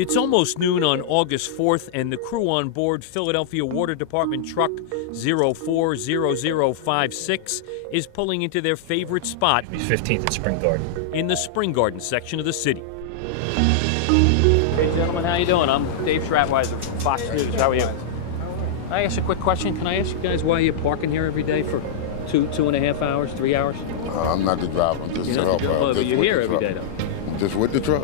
It's almost noon on August 4th, and the crew on board Philadelphia Water Department truck 040056 is pulling into their favorite spot, 15th and Spring Garden, in the Spring Garden section of the city. Hey gentlemen, how you doing? I'm Dave Stratweiser from Fox News. How are you? Can I ask a quick question? Can I ask you guys why you're parking here every day for 2.5 hours, 3 hours? I'm not the driver. I'm just to help out. But you're here every day, though. I'm just with the truck.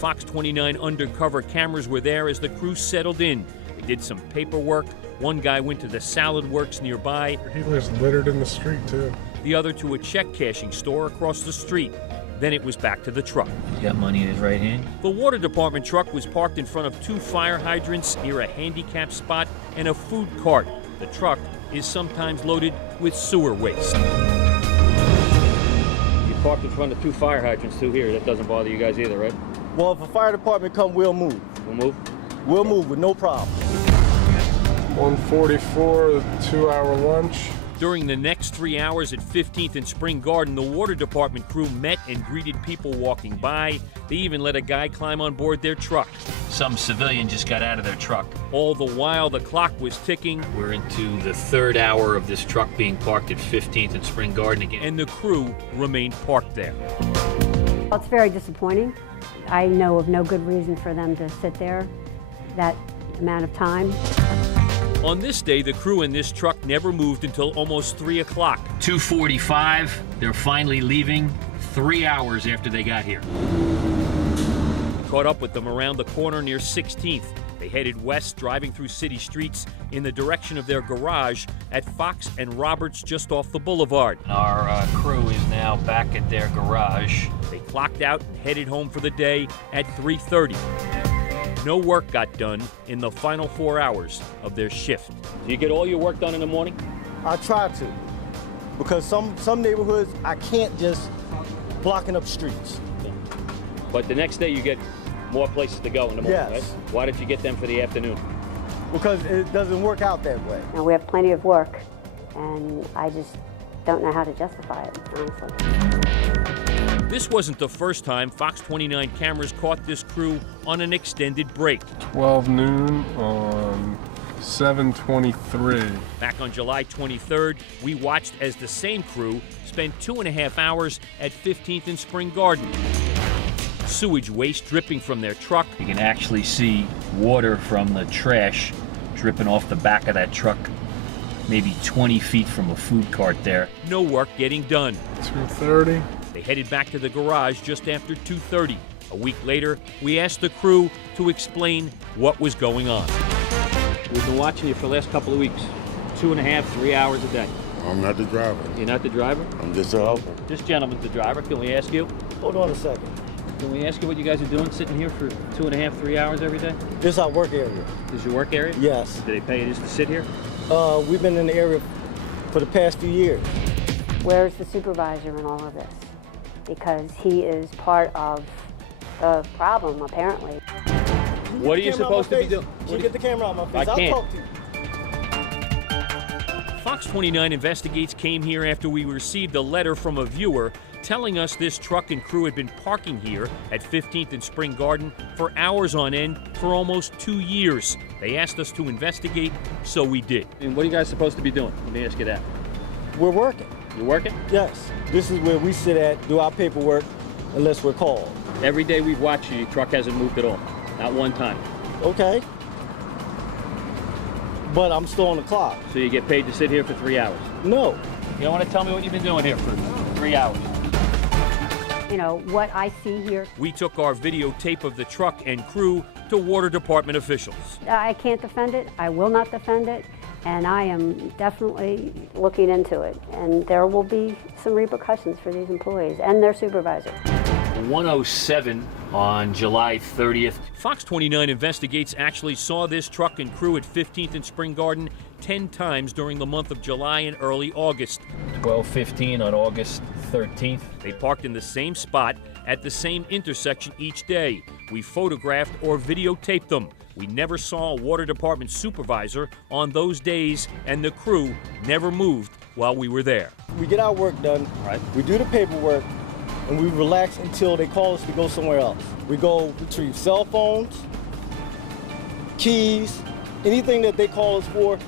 Fox 29 undercover cameras were there as the crew settled in. They did some paperwork. One guy went to the salad works nearby. He was littered in the street, too. The other to a check cashing store across the street. Then it was back to the truck. He got money in his right hand. The water department truck was parked in front of 2 fire hydrants near a handicap spot and a food cart. The truck is sometimes loaded with sewer waste. You parked in front of 2 fire hydrants too here. That doesn't bother you guys either, right? Well, if a fire department come, we'll move. We'll move? We'll move with no problem. 1:44, 2-hour lunch. During the next 3 hours at 15th and Spring Garden, the water department crew met and greeted people walking by. They even let a guy climb on board their truck. Some civilian just got out of their truck. All the while, the clock was ticking. We're into the 3rd hour of this truck being parked at 15th and Spring Garden again. And the crew remained parked there. Well, it's very disappointing. I know of no good reason for them to sit there that amount of time. On this day, the crew in this truck never moved until almost 3 o'clock. 2:45, they're finally leaving 3 hours after they got here. Caught up with them around the corner near 16th. They headed west, driving through city streets in the direction of their garage at Fox and Roberts just off the boulevard. Our crew is now back at their garage. They clocked out and headed home for the day at 3:30. No work got done in the final 4 hours of their shift. Do you get all your work done in the morning? I try to, because some neighborhoods, I can't just blocking up streets. But the next day you get more places to go in the morning, Yes. right? Why did you get them for the afternoon? Because it doesn't work out that way. Now, we have plenty of work, and I just don't know how to justify it, honestly. This wasn't the first time Fox 29 cameras caught this crew on an extended break. 12 noon on 7/23. Back on July 23rd, we watched as the same crew spent 2.5 hours at 15th and Spring Garden. Sewage waste dripping from their truck. You can actually see water from the trash dripping off the back of that truck, maybe 20 feet from a food cart there. No work getting done. 2:30. They headed back to the garage just after 2:30. A week later, we asked the crew to explain what was going on. We've been watching you for the last couple of weeks. 2.5, 3 hours a day. I'm not the driver. You're not the driver? I'm just a helper. This gentleman's the driver. Can we ask you? Hold on a second. Can we ask you what you guys are doing sitting here for 2.5, 3 hours every day? This is our work area. This is your work area? Yes. Do they pay you just to sit here? We've been in the area for the past few years. Where's the supervisor in all of this? Because he is part of the problem, apparently. What are you supposed to be doing? You get the camera out of my face. I can't. I'll talk to you. Fox 29 Investigates came here after we received a letter from a viewer telling us this truck and crew had been parking here at 15th and Spring Garden for hours on end for almost 2 years. They asked us to investigate, so we did. And what are you guys supposed to be doing? Let me ask you that. We're working. You working? Yes. This is where we sit at, do our paperwork, unless we're called. Every day we've watched you, your truck hasn't moved at all. Not one time. Okay. But I'm still on the clock. So you get paid to sit here for 3 hours. No. You don't want to tell me what you've been doing here for 3 hours? You know, what I see here, We took our videotape of the truck and crew to Water Department officials. I can't defend it. I will not defend it. And I am definitely looking into it. And there will be some repercussions for these employees and their supervisor. 1:07 on July 30th. Fox 29 Investigates actually saw this truck and crew at 15th and Spring Garden 10 times during the month of July and early August. 12:15 on August 13th. They parked in the same spot at the same intersection each day. We photographed or videotaped them. We never saw a water department supervisor on those days, and the crew never moved while we were there. We get our work done. Right. We do the paperwork. and we relax until they call us to go somewhere else. We go retrieve cell phones, keys, anything that they call us for.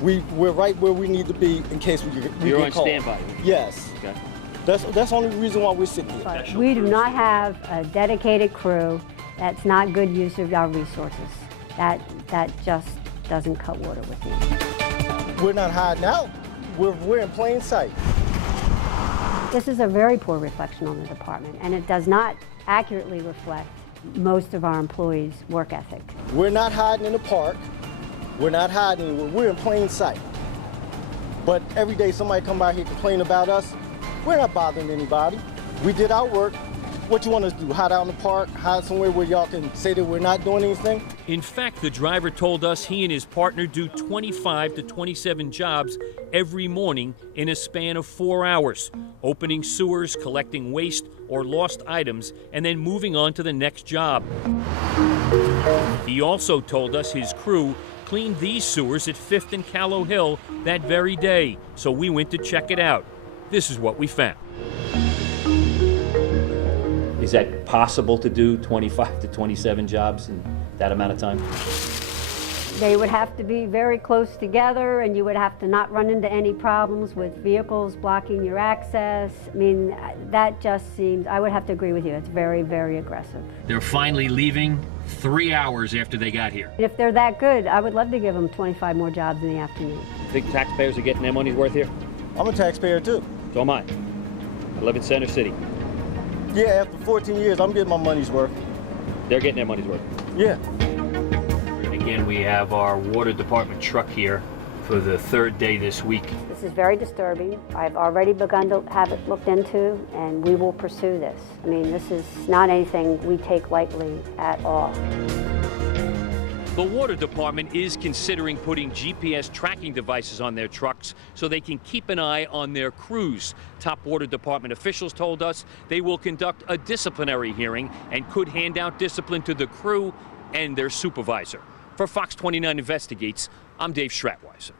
We're right where we need to be in case we get called. You're on standby. Yes. Okay. That's the only reason why we're sitting here. But we do not have a dedicated crew. That's not good use of our resources. That just doesn't cut water with me. We're not hiding out. We're in plain sight. This is a very poor reflection on the department, and it does not accurately reflect most of our employees' work ethic. We're not hiding in the park. We're not hiding anywhere. We're in plain sight. But every day somebody come by here complain about us. We're not bothering anybody. We did our work. What you want us to do, hide out in the park, hide somewhere where y'all can say that we're not doing anything? In fact, the driver told us he and his partner do 25 to 27 jobs every morning in a span of 4 hours, opening sewers, collecting waste or lost items, and then moving on to the next job. He also told us his crew cleaned these sewers at 5th and Callow Hill that very day, so we went to check it out. This is what we found. Is that possible to do 25 to 27 jobs in that amount of time? They would have to be very close together, and you would have to not run into any problems with vehicles blocking your access. I mean, that just seems, I would have to agree with you, it's very, very aggressive. They're finally leaving 3 hours after they got here. If they're that good, I would love to give them 25 more jobs in the afternoon. Think taxpayers are getting their money's worth here? I'm a taxpayer too. So am I. I live in Center City. Yeah, after 14 years, I'm getting my money's worth. They're getting their money's worth. Yeah. Again, we have our water department truck here for the 3rd day this week. This is very disturbing. I've already begun to have it looked into, and we will pursue this. I mean, this is not anything we take lightly at all. The water department is considering putting GPS tracking devices on their trucks so they can keep an eye on their crews. Top water department officials told us they will conduct a disciplinary hearing and could hand out discipline to the crew and their supervisor. For Fox 29 Investigates, I'm Dave Stratweiser.